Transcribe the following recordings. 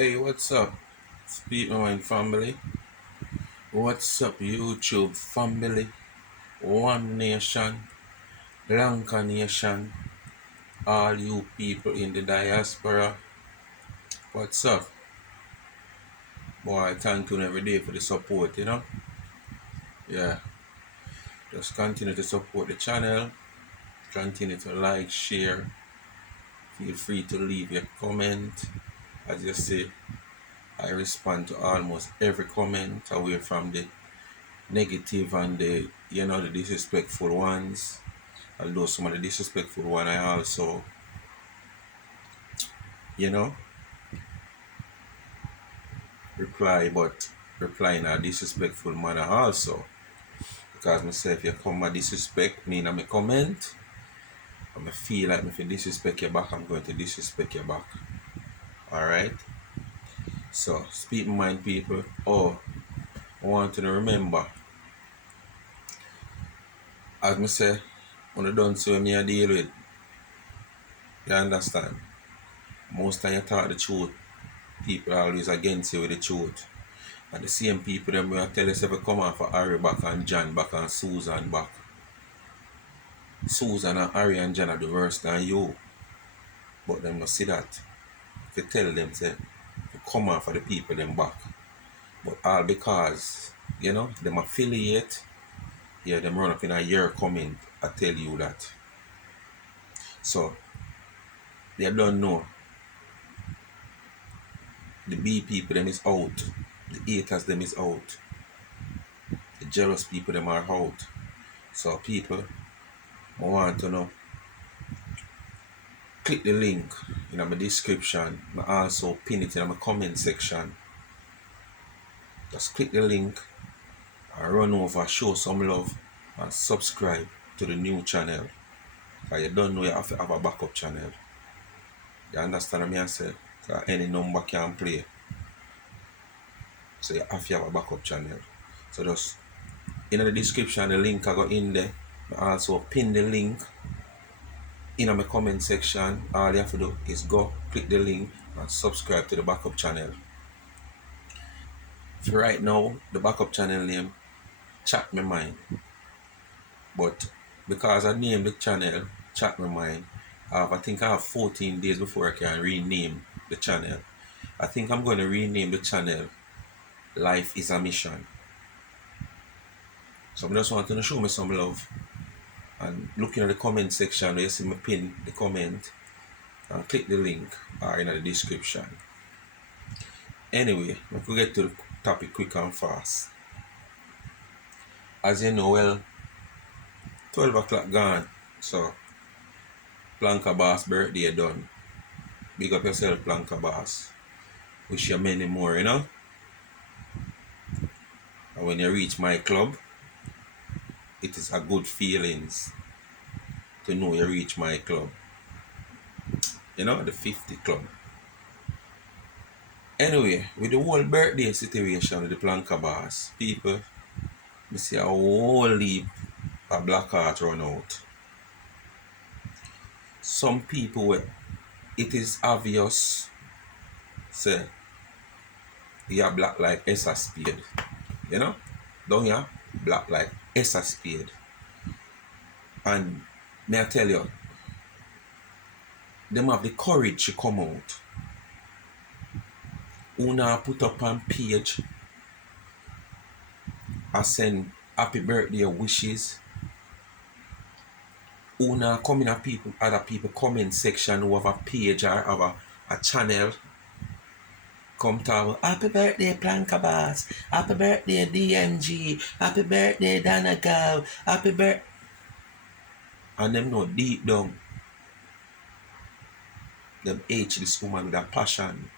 Hey, what's up? Speak My Mind family. What's up, YouTube family? One Nation, Lanka Nation, all you people in the diaspora. What's up? Boy, thank you every day for the support. Yeah, just continue to support the channel. Continue to like, share. Feel free to leave your comment. As you see, I respond to almost every comment away from the negative and the disrespectful ones. Although some of the disrespectful one I also, you know, reply, but reply in a disrespectful manner also. Because myself, if you come and disrespect me in a comment, and I feel like if you disrespect your back, I'm going to disrespect your back. Alright? So, speak my mind, people. Oh, I want you to remember, as I say, when you don't see me I deal with, you understand? Most time you talk the truth, people are always against you with the truth. And the same people them will tell us if we come off for Harry back and John back and Susan back. Susan and Harry and John are the worst than you. But them not see that. If you tell them say you come off for the people them back. But all because, them affiliate, yeah, them run up in a year comment, I tell you that. So they don't know. The B people them is out. The haters them is out. The jealous people them are out. So people, I want to know. Click the link in my description. I also pin it in my comment section. Just click the link and run over, show some love and subscribe to the new channel. Because you don't know you have to have a backup channel. You understand what I say? Because any number can play. So you have to have a backup channel. So just in the description the link I got in there. I also pin the link in my comment section. All you have to do is go click the link and subscribe to the backup channel. For right now, the backup channel name Chat My Mind. But because I named the channel Chat My Mind, I think I have 14 days before I can rename the channel. I think I'm going to rename the channel Life is a Mission. So I just wanted to show me some love. And looking at the comment section where you see me pin the comment and click the link or in the description. Anyway, we could get to the topic quick and fast. As you know, well, 12 o'clock gone. So Planka Boss birthday done. Big up yourself, Planka Boss. Wish you many more. And when you reach my club, it is a good feelings to know you reach my club. The 50 club. Anyway, with the whole birthday situation with the Planka Boss, people, we see a whole heap of black heart run out. Some people, it is obvious, say, you are black like Esa Spade. Don't you? Black like Esa Spade. And may I tell you, them have the courage to come out. Una put up on page and send happy birthday wishes. Una come in other people comment section who have a page or have a channel. Come talk about happy birthday Planka Boss, happy birthday DMG, happy birthday Danagal, happy birthday. And them know deep down, them hate this woman with a passion.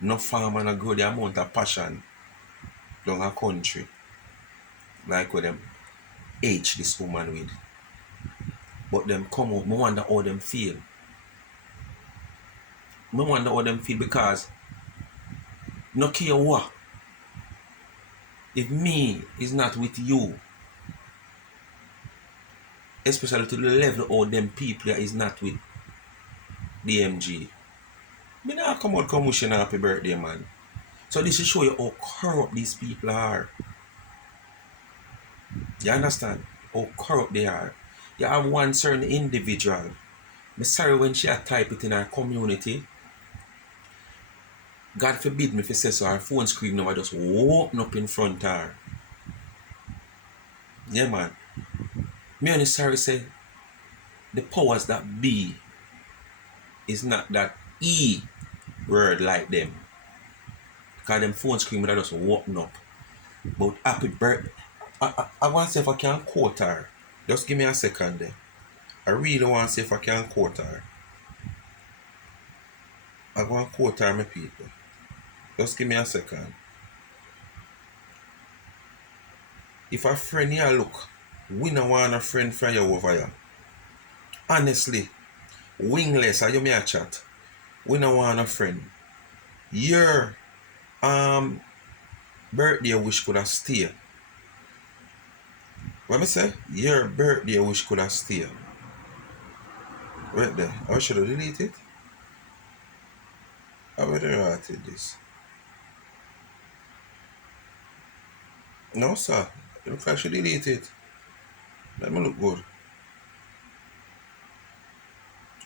No farmer no grow the amount of passion down a country like what them hate this woman with. But them come out, I wonder how them feel. I wonder how them feel because no care what, if me is not with you, especially to the level of them people is not with DMG, Me not come out come wish you a happy birthday, man. So this will show you how corrupt these people are. You understand? How corrupt they are. You have one certain individual. Me sorry when she a type it in our community. God forbid me if say so her phone screen now just open up in front of her. Yeah, man. Me only sorry say the powers that be is not that E word like them. Because them phone screen would just open up. But happy birthday. I want to see if I can quote her. Just give me a second there. I really want to see if I can quote her. I want to quote her, my people. Just give me a second. If a friend here look, we don't want a friend from you over here. Honestly, wingless, are you me a chat? We don't want a friend. Your birthday wish could have stayed. What me say? Your birthday wish could have stayed. Right there. I should have deleted it. I would have write this. No, sir. It looks like she deleted it. Let me look good.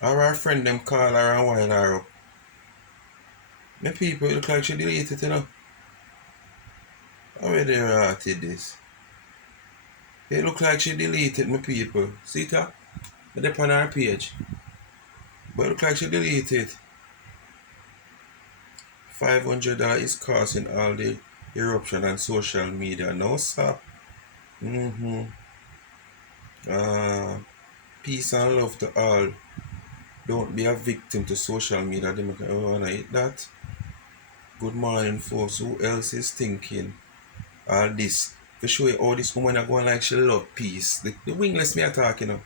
Our friend them call her and wind her up. My people, it look like she deleted it, you know. I would have write this. It look like she deleted my people. See that? But they're on her page. But it look like she deleted it. $500 is causing all the eruption on social media. No, sir. Peace and love to all. Don't be a victim to social media. They make wanna hit that. Good morning, folks. Who else is thinking all this? For show you all this woman are going like she love peace. The wingless me are talking of.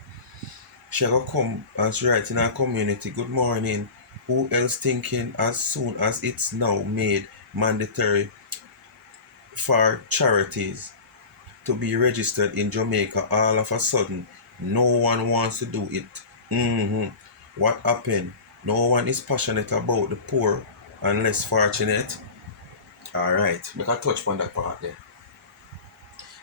She go come and she write in our community. Good morning. Who else thinking as soon as it's now made mandatory for charities to be registered in Jamaica, all of a sudden no one wants to do it. What happened? No one is passionate about the poor and less fortunate. Alright, make a touch on that part there.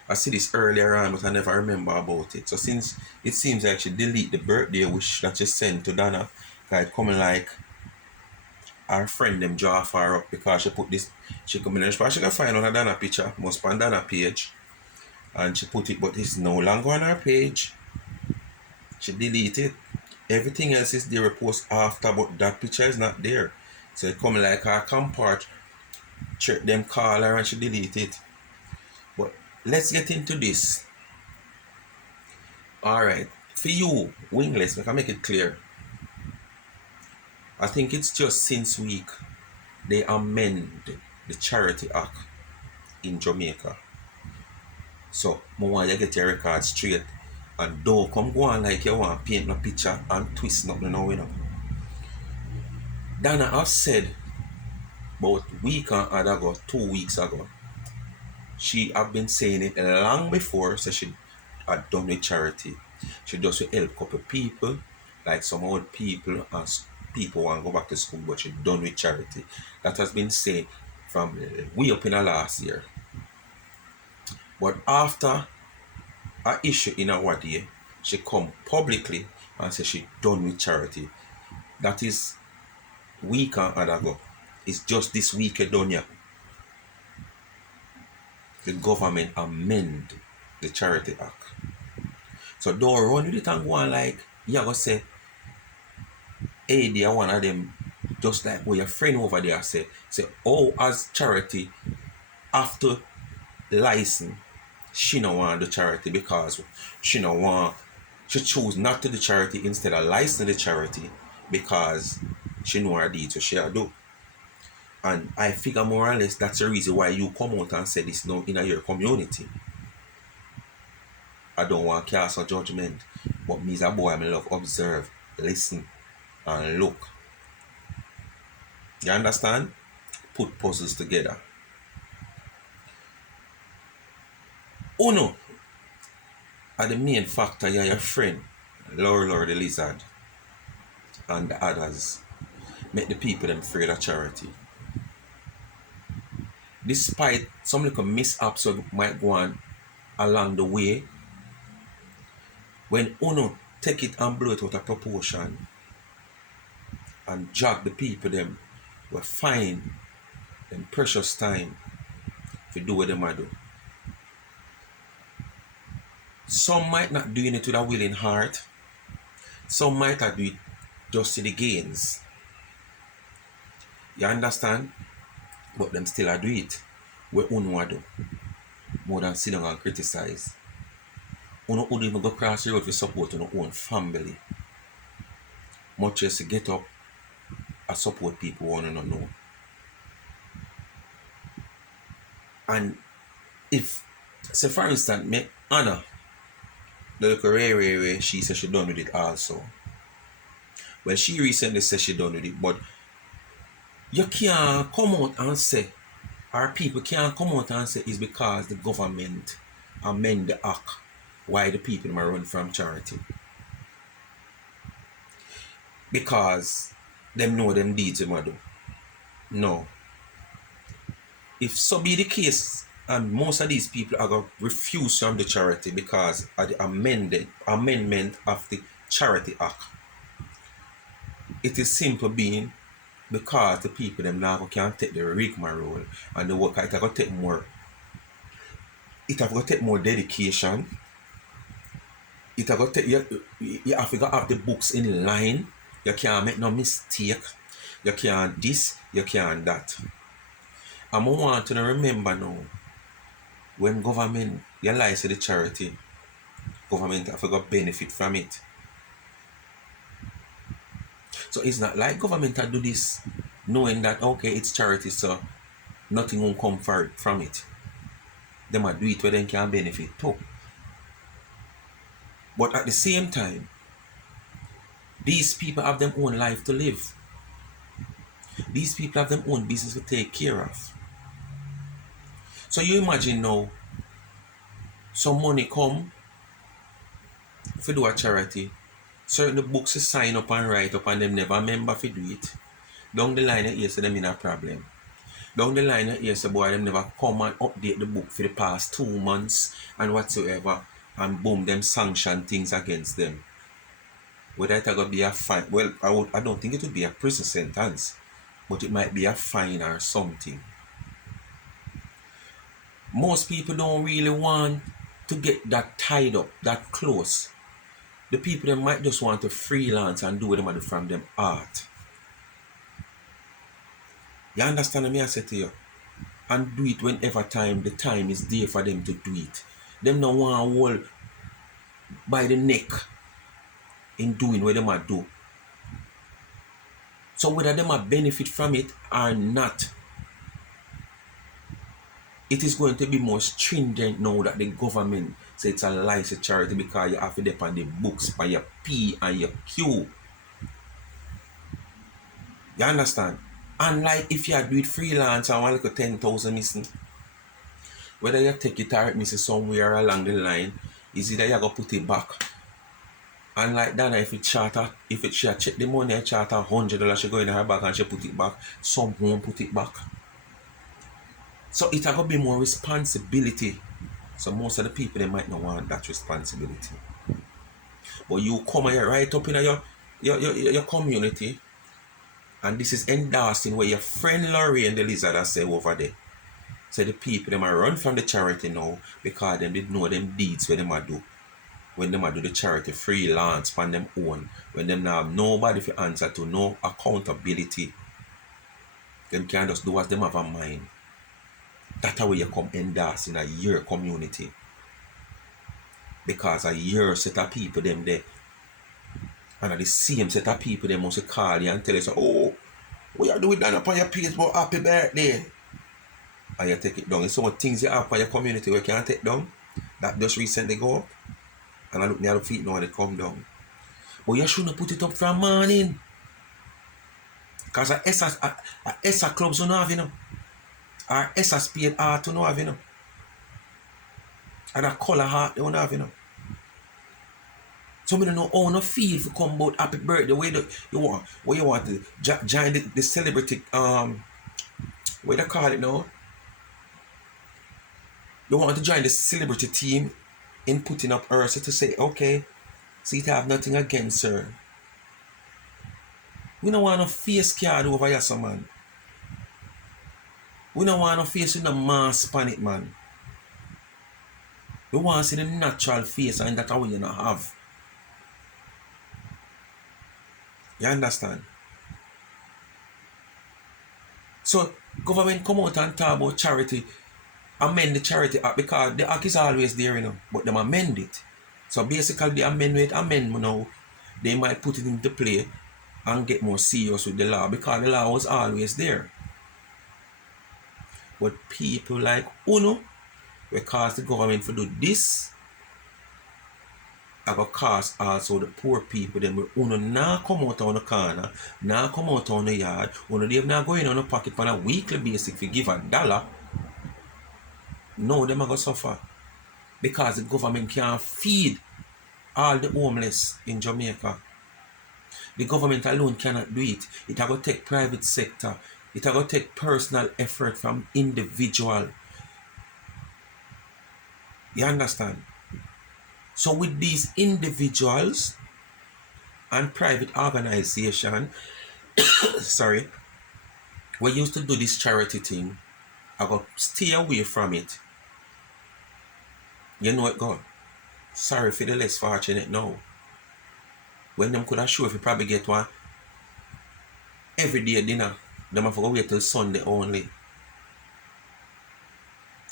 I see this earlier on, but I never remember about it. So since it seems like she delete the birthday wish that she sent to Donna, because it coming like her friend them draw her up because she put this, she come in and she can find on a Donna picture, must be on Donna page. And she put it, but it's no longer on her page. She deleted it. Everything else is there, post after, but that picture is not there. So it come like her compart, them call her and she delete it. But let's get into this. Alright, for you, wingless, I can make it clear. I think it's just since week they amend the Charity Act in Jamaica. So I want you to get your record straight. And don't come go on like you want to paint no picture and twist nothing now, you know. Dana have said about a week and ago, 2 weeks ago, she have been saying it long before, so she had done with charity. She just will help a couple people, like some old people and people want to go back to school, but she done with charity. That has been said from way up in the last year. But after a issue in our day, she come publicly and say she done with charity. That is week and ago. It's just this week done here. The government amend the Charity Act. So don't run with it and go on like you go say, hey, they are one of them, just like what your friend over there say, oh, as charity, after license, she no want the charity because she no want, she choose not to do charity instead of license the charity because she know her deeds, so she do. And I figure more or less that's the reason why you come out and say this now in your community. I don't want to cast a judgment, but me as a boy, I love observe, listen, and look. You understand? Put puzzles together. Uno are the main factor. You're your friend, Laura the Lizard, and the others. make the people them afraid of charity. Despite some little mishaps that might go on along the way, when uno take it and blow it out of proportion and jog the people them will find them precious time to do what they might do. Some might not doing it with a willing heart. Some might not do it just to the gains. You understand? But them still a do it. What uno do more than sit down and criticize. Uno would even go across the road to support your own family. Much as to get up and support people who want to know. And if, say for instance, me Anna, the little Ray, she said she done with it also. Well, she recently said she done with it, but you can't come out and say, or people can't come out and say it's because the government amend the act why the people might run from charity. Because them know them deeds they might do. No. If so be the case, and most of these people are going to refuse from the charity because of the amendment of the Charity Act, it is simple being because the people them now can't take the rigmarole and the work. It have to take more. It have to take more dedication. It have to take you have to have the books in line. You can't make no mistake. You can't this. You can't that. And I want to remember now, when government realize the charity, government have to benefit from it. So it's not like government do this knowing that okay it's charity, so nothing won't come from it. They might do it where they can benefit too. But at the same time, these people have their own life to live. These people have their own business to take care of. So you imagine now, some money come for do a charity, certain books is sign up and write up and them never remember to do it. Down the line you hear say them in a problem. Down the line you hear say boy them never come and update the book for the past 2 months and whatsoever, and boom, them sanction things against them. Whether it going to be a fine, well, I don't think it would be a prison sentence, but it might be a fine or something. Most people don't really want to get that tied up, that close. The people that might just want to freelance and do what they want to do from them art. You understand what I say to you? And do it whenever the time is there for them to do it. Them don't want to hold by the neck in doing what they might do. So whether they might benefit from it or not, it is going to be more stringent now that the government says it's a licensed charity because you have to depend on the books by your P and your Q. You understand? Unlike if you do it freelance and want like a 10,000 missing, whether you take it or it missing somewhere along the line, is either you go put it back. And like that, if she check the money, I charter $100, she go in her bag and she put it back. Some won't put it back. So it have to be more responsibility. So most of the people they might not want that responsibility. But you come here right up in your community, and this is endorsing where your friend Laurie and the Lizard has said over there. So the people they might run from the charity now because them did know them deeds where they might do. When they might do the charity freelance on them own, when them now have nobody to answer to, no accountability, them can just do what them have in mind. That's how you come endorse in your community. Because your set of people them there. And the same set of people they must call you and tell you, so, oh, what you doing down upon your page about happy birthday? And you take it down. It's some things you have for your community where you can't take down. That just recently go up. And I look near the feet now and they come down. But you shouldn't put it up from morning. Because a ESA clubs don't have, you know. Or ESA spade art don't have, you know. And a color heart they don't have, you know. So I don't know how no feel to come about happy birthday. Where you want to join the celebrity what they call it now? You want to join the celebrity team in putting up Ursa to say, okay, see to have nothing against her. We don't want no face card over here, some man. We don't want no face with no mask on it, man. We want to see the natural face, and that's what you not have. You understand? So government come out and talk about charity, amend the charity act, because the act is always there, you know, but them amend it. So basically the amendment now, they might put it into play and get more serious with the law, because the law was always there. But people like Uno, because the government for do this, I go cost also the poor people. Them Uno now come out on the corner, now come out on the yard. Uno they not going on the pocket on a weekly basis if you give $1. No, them are going to suffer. Because the government can't feed all the homeless in Jamaica. The government alone cannot do it. It has to take private sector. It has to take personal effort from individual. You understand? So with these individuals and private organization, sorry, we used to do this charity thing. I got stay away from it. You know it, God. Sorry for the less fortunate now. When them could have sure if you probably get one everyday dinner, them have to wait till Sunday only.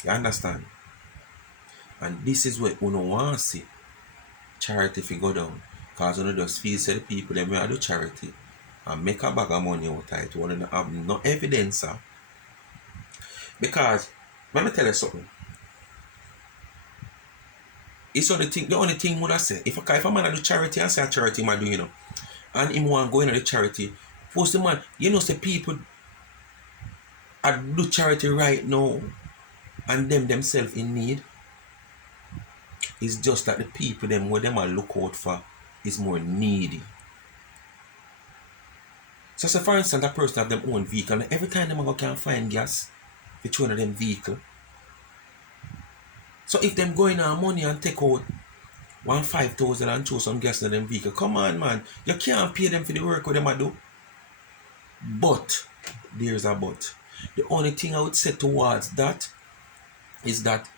You understand? And this is what we don't want to see. Charity if you go down. Because we just feel say the people them will do charity and make a bag of money out of it. We don't have no evidence. Because let me tell you something. It's the only thing would I say. If a man do charity and say a charity man do, you know, and him want go into the charity, post the man, you know, say people are do charity right now and them themselves in need. It's just that the people them where them are look out for is more needy. So say for instance, a person have them own vehicle, and every time them go can find gas for one of them vehicle. So if them go in on money and take out 5,000 and choose some gas in them vehicle, come on man, you can't pay them for the work what them a do. But there's a but. The only thing I would say towards that is that,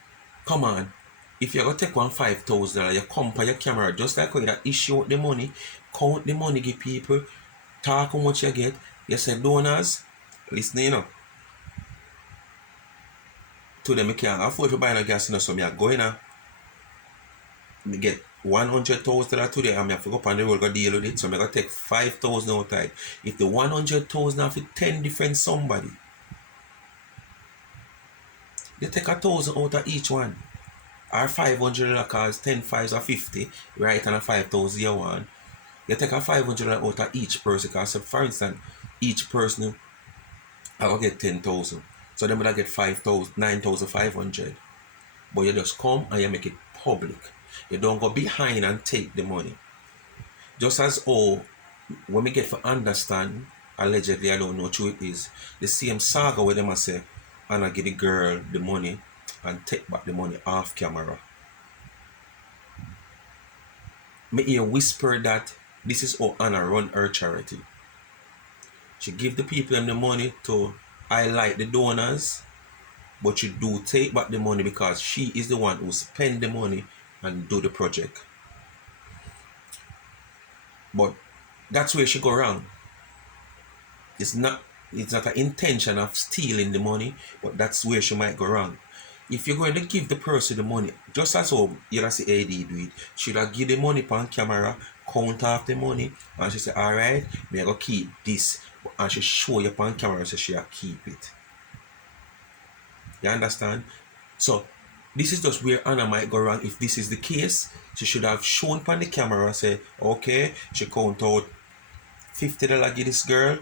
come on, if you're going to take $5,000, you come by your camera, just like how you issue out the money, count the money, give people, talk how much you get, you say donors, listen, you know, to them, I can't afford to buy no gas, you know, so I'm going to get $100,000 today, and I have to go up on the road go deal with it, so I'm going to take 5,000 out of it. If the 100,000 have 10 different somebody, you take 1,000 out of each one. Or $500 cause 10 fives are 50, right? And a 5,000 you want. You take a $500 out of each person, because for instance, each person I will get 10,000. So then I get 5,000, 9,500. But you just come and you make it public. You don't go behind and take the money. Just as when we get for understand, allegedly I don't know true it is, the same saga where them I say, and I give the girl the money and take back the money off camera. Me hear whisper that this is how Anna run her charity. She give the people them the money to highlight the donors, but she do take back the money because she is the one who spend the money and do the project. But that's where she go wrong. It's not an intention of stealing the money, but that's where she might go wrong. If you're going to give the person the money, just as how you see AD do it, should I give the money on camera, count off the money, and she say, alright, me I go keep this, and she show you on camera, so she'll keep it. You understand? So this is just where Anna might go wrong. If this is the case, she should have shown on the camera, say, okay, she count out $50 give this girl,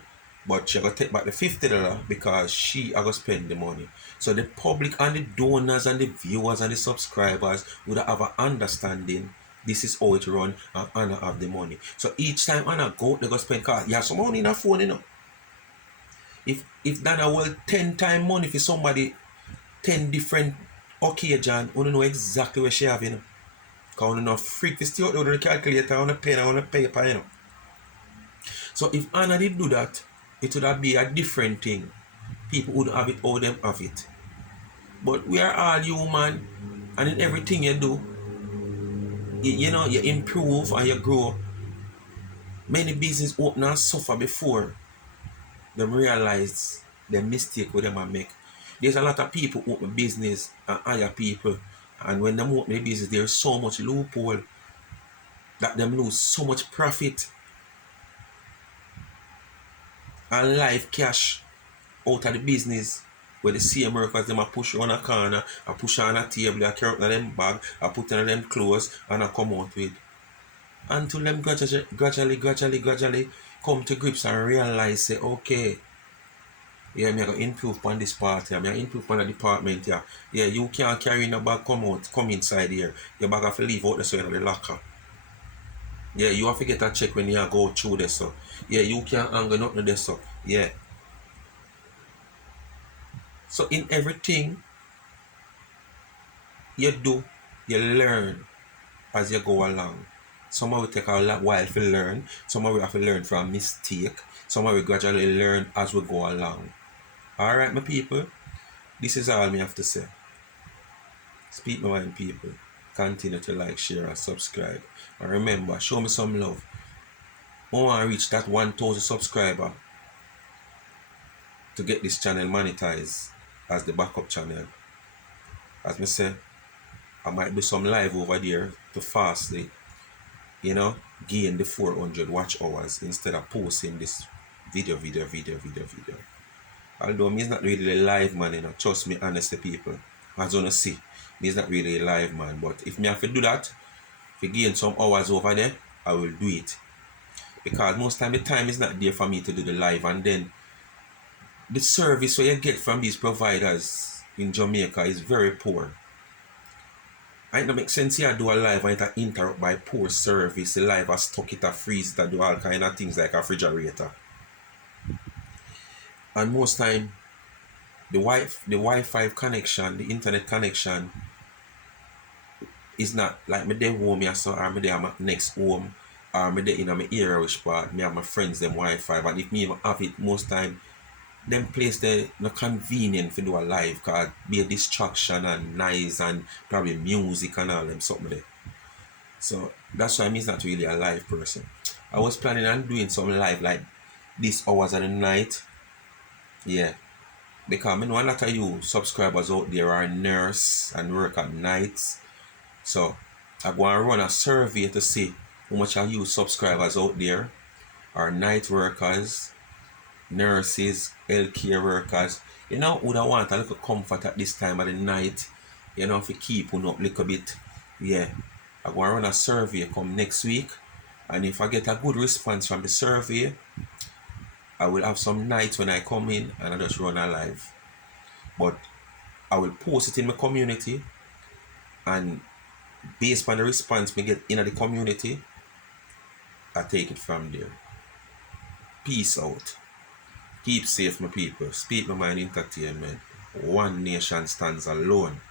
but she gonna take back the $50 because she gonna spend the money. So the public and the donors and the viewers and the subscribers would have an understanding This is how it run, and Anna have the money. So each time Anna go out, they go spend car. You have some money in a phone, you know. If Dana will 10 time money for somebody, 10 different occasion, you don't know exactly where she have, you know. Because you know freak to stay out there with the calculator on a pen and on a paper, you know. So if Anna did do that, it would have be a different thing. People would have it, all them have it. But we are all human, and in everything you do, you know, you improve and you grow. Many business openers suffer before them realize the mistake with them and make. There's a lot of people open business and hire people, and when them open the business, there's so much loophole that them lose so much profit and live cash out of the business. Where the same workers them a push on a corner, a push on a table, a carry out them bag, a put in them clothes, and a come out with. Until them gradually come to grips and realize, say, okay, yeah, I'm going to improve on this part here, I'm going to improve on the department here. Yeah, you can't carry in a bag, come inside here. Your bag have to leave out the so in the locker. Yeah, you have to get a check when you go through this. So. Yeah, you can't hang nothing this. So. Yeah. So in everything you do, you learn as you go along. Some of it take a while to learn. Some of it have to learn from mistake. Some of it gradually learn as we go along. Alright, my people. This is all me have to say. Speak my mind, people. Continue to like, share, and subscribe. And remember, show me some love. I want to reach that 1,000 subscriber to get this channel monetized as the backup channel. As me say, I might do some live over there to fastly, you know, gain the 400 watch hours instead of posting this video. Although me is not really a live man, you know, trust me, honestly, people. As you see, me is not really a live man, but if me have to do that, if I gain some hours over there, I will do it. Because most time the time is not there for me to do the live, and then the service what you get from these providers in Jamaica is very poor. It don't make sense here do a live and it interrupt by poor service. The live has stuck, it a freeze, it do all kind of things like a refrigerator. And most time the Wi-Fi connection, the internet connection is not like me there home here, so or me there my next home, or me there in my area which part, me have my friends them Wi-Fi, and if me even have it most time, them place they not convenient for do a live because be a distraction and noise and probably music and all them something there. So that's why I'm not really a live person. I was planning on doing some live like these hours of the night. Yeah. Because I know a lot of you subscribers out there are nurse and work at nights. So I go and run a survey to see how much of you subscribers out there are night workers, nurses, healthcare workers. You know, would I want a little comfort at this time of the night, you know, if you keep on up a little bit. Yeah. I'm going to run a survey come next week. And if I get a good response from the survey, I will have some nights when I come in and I just run a live. But I will post it in my community, and based on the response we get in the community, I take it from there. Peace out. Keep safe, my people. Speak my mind entertainment. One nation stands alone.